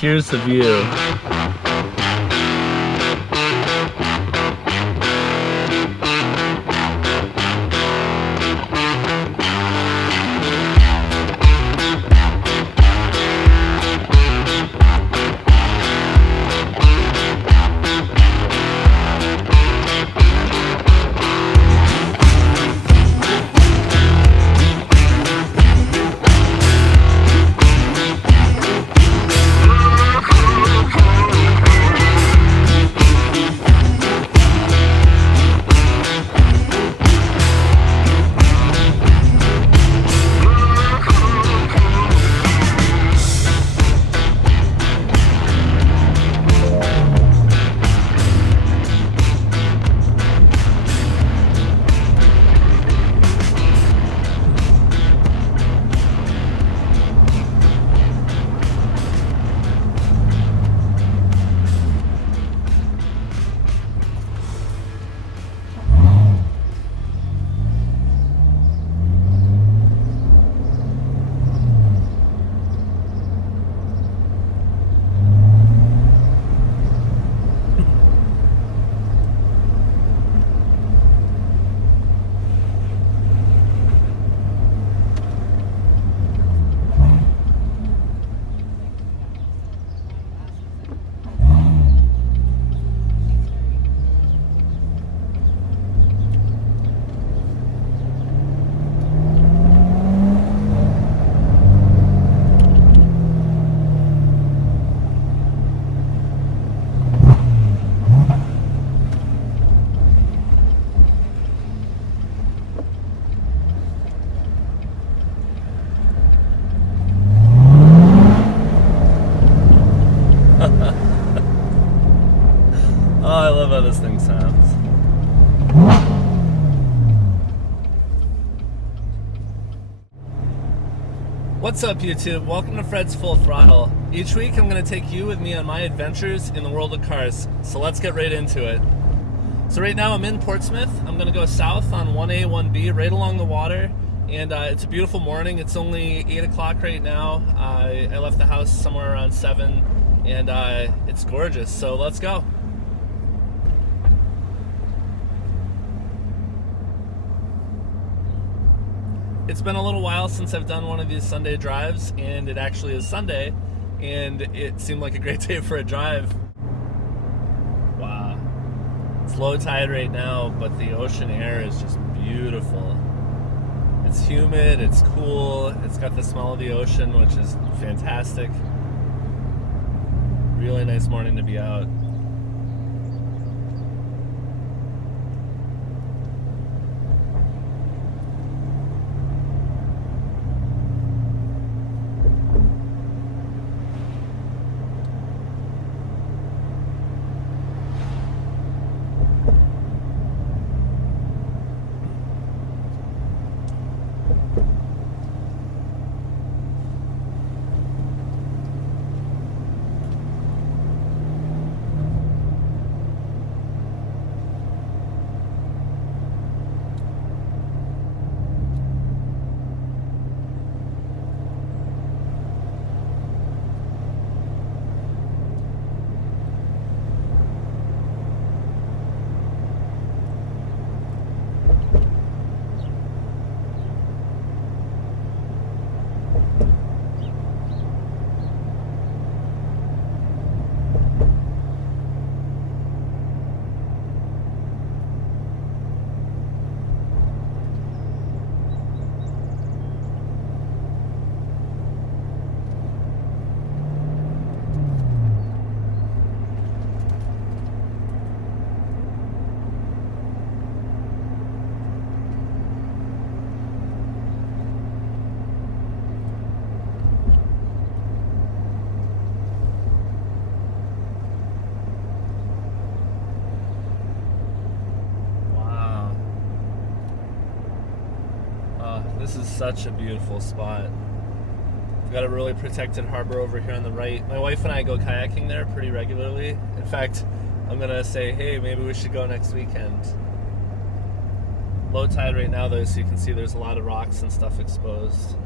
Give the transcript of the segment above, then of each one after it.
here's the view. Oh, I love how this thing sounds. What's up, YouTube? Welcome to Fred's Full Throttle. Each week I'm going to take you with me on my adventures in the world of cars. So let's get right into it. So right now I'm in Portsmouth. I'm going to go south on 1A, 1B, right along the water. And it's a beautiful morning. It's only 8 o'clock right now. I left the house somewhere around 7, and it's gorgeous. So let's go. It's been a little while since I've done one of these Sunday drives, and it actually is Sunday, and it seemed like a great day for a drive. Wow. It's low tide right now, but the ocean air is just beautiful. It's humid, it's cool, it's got the smell of the ocean, which is fantastic. Really nice morning to be out. This is such a beautiful spot. We've got a really protected harbor over here on the right. My wife and I go kayaking there pretty regularly. In fact, I'm gonna say, hey, maybe we should go next weekend. Low tide right now though, so you can see there's a lot of rocks and stuff exposed.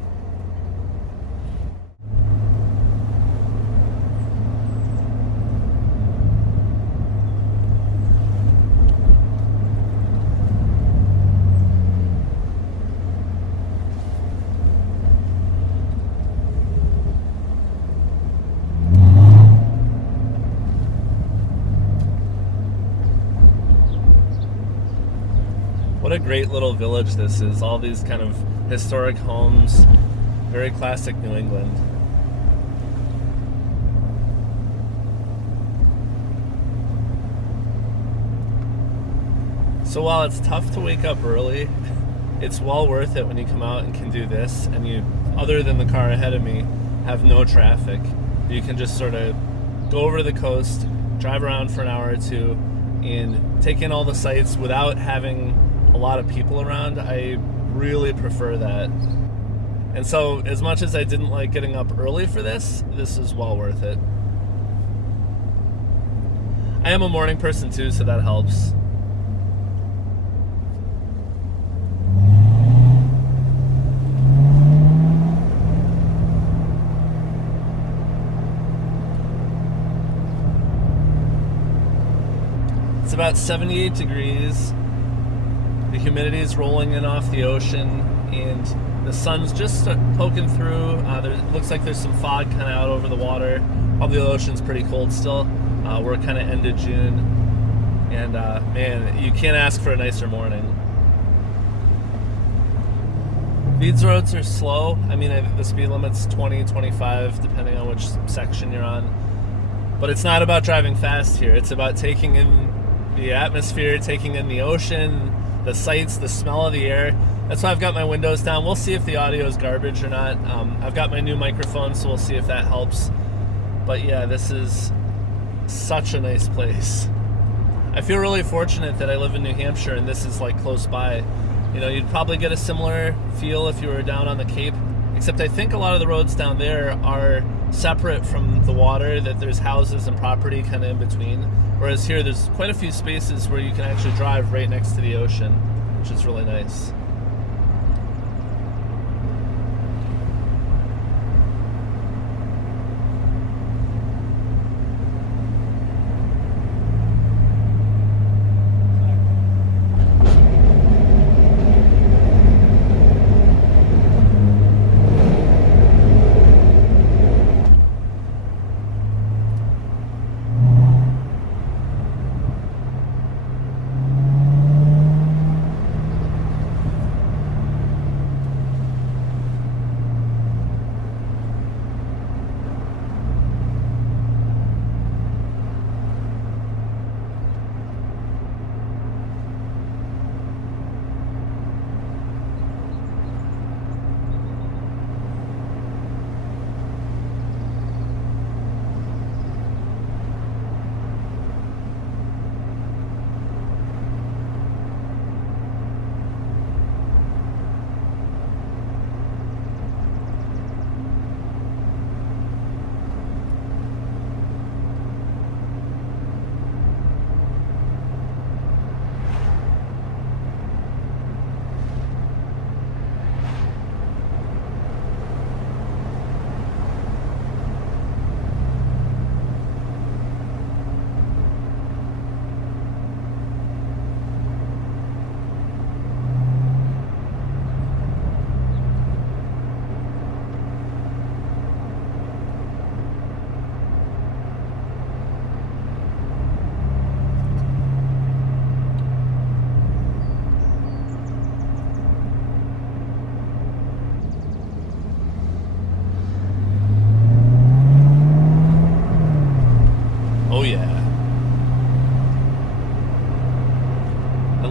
great little village this is. All these kind of historic homes, very classic New England. So while it's tough to wake up early, it's well worth it when you come out and can do this, and you, other than the car ahead of me, have no traffic. You can just sort of go over to the coast, drive around for an hour or two, and take in all the sights without having a lot of people around. I really prefer that. And so as much as I didn't like getting up early for this is well worth it. I am a morning person too, so that helps. It's about 78 degrees. The humidity is rolling in off the ocean, and the sun's just poking through. It looks like there's some fog kind of out over the water. Probably the ocean's pretty cold still. We're kind of end of June, and man, you can't ask for a nicer morning. These roads are slow. I mean, the speed limit's 20, 25, depending on which section you're on. But it's not about driving fast here. It's about taking in the atmosphere, taking in the ocean, the sights, the smell of the air. That's why I've got my windows down. We'll see if the audio is garbage or not. I've got my new microphone, so we'll see if that helps. But yeah, this is such a nice place. I feel really fortunate that I live in New Hampshire and this is like close by. You know, you'd probably get a similar feel if you were down on the Cape, except I think a lot of the roads down there are separate from the water, that there's houses and property kind of in between. Whereas here, there's quite a few spaces where you can actually drive right next to the ocean, which is really nice.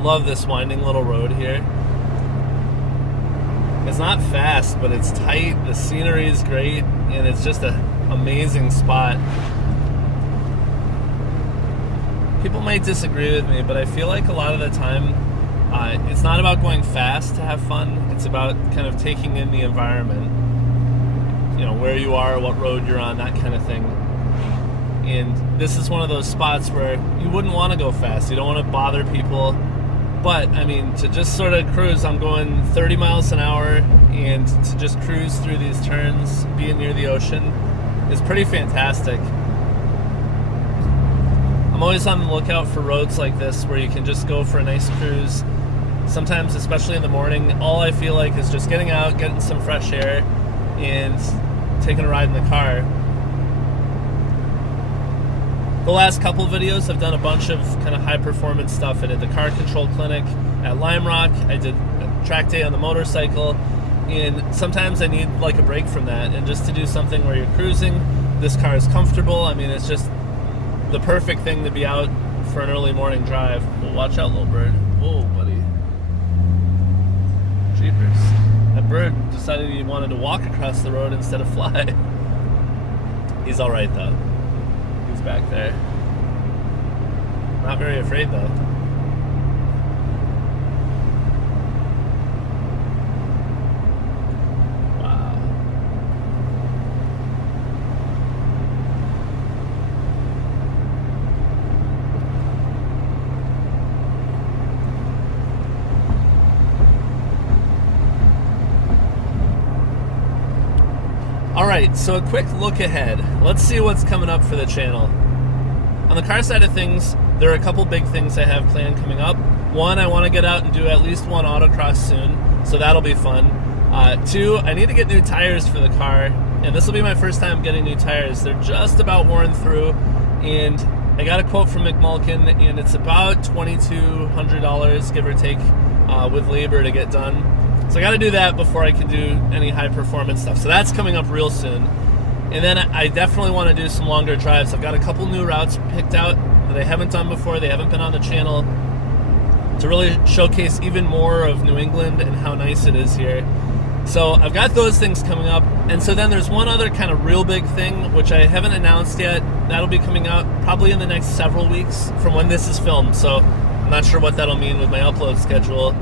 Love this winding little road here. It's not fast, but it's tight. The scenery is great, and it's just an amazing spot. People might disagree with me, but I feel like a lot of the time, it's not about going fast to have fun. It's about kind of taking in the environment. You know, where you are, what road you're on, that kind of thing. And this is one of those spots where you wouldn't want to go fast. You don't want to bother people. But, I mean, to just sort of cruise, I'm going 30 miles an hour, and to just cruise through these turns, being near the ocean, is pretty fantastic. I'm always on the lookout for roads like this where you can just go for a nice cruise. Sometimes, especially in the morning, all I feel like is just getting out, getting some fresh air, and taking a ride in the car. The last couple videos I've done a bunch of kind of high performance stuff. I did the car control clinic at Lime Rock, I did a track day on the motorcycle, and sometimes I need like a break from that, and just to do something where you're cruising, this car is comfortable. I mean, it's just the perfect thing to be out for an early morning drive. Well, watch out, little bird. Whoa, buddy. Jeepers. That bird decided he wanted to walk across the road instead of fly. He's all right though. He's back there. Not very afraid though. Wow. Alright, so a quick look ahead. Let's see what's coming up for the channel. On the car side of things, there are a couple big things I have planned coming up. One, I want to get out and do at least one autocross soon, so that'll be fun. Two, I need to get new tires for the car, and this will be my first time getting new tires. They're just about worn through, and I got a quote from McMulkin, and it's about $2,200, give or take, with labor to get done. So I got to do that before I can do any high performance stuff. So that's coming up real soon. And then I definitely want to do some longer drives. I've got a couple new routes picked out that I haven't done before. They haven't been on the channel, to really showcase even more of New England and how nice it is here. So I've got those things coming up. And so then there's one other kind of real big thing, which I haven't announced yet. That'll be coming out probably in the next several weeks from when this is filmed. So I'm not sure what that'll mean with my upload schedule.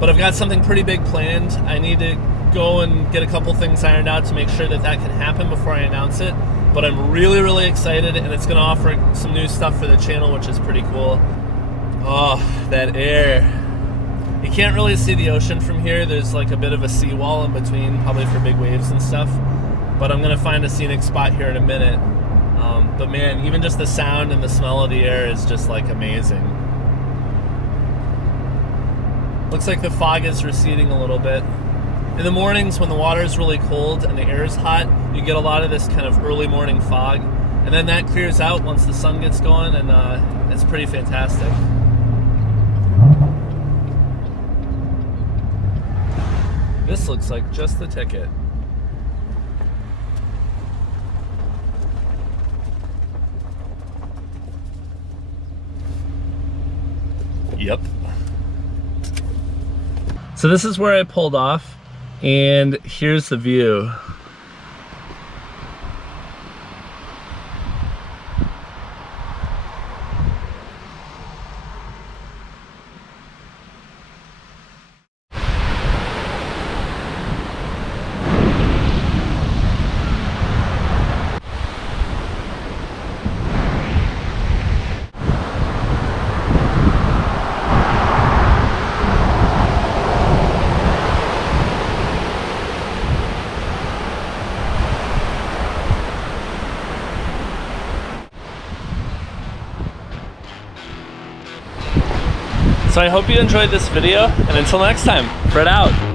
But I've got something pretty big planned. I need to go and get a couple things ironed out to make sure that that can happen before I announce it. But I'm really, really excited, and it's going to offer some new stuff for the channel, which is pretty cool. Oh, that air. You can't really see the ocean from here. There's like a bit of a seawall in between, probably for big waves and stuff. But I'm going to find a scenic spot here in a minute. But man, even just the sound and the smell of the air is just like amazing. Looks like the fog is receding a little bit. In the mornings when the water is really cold and the air is hot, you get a lot of this kind of early morning fog. And then that clears out once the sun gets going, and it's pretty fantastic. This looks like just the ticket. Yep. So this is where I pulled off, and here's the view. So I hope you enjoyed this video, and until next time, Fred out.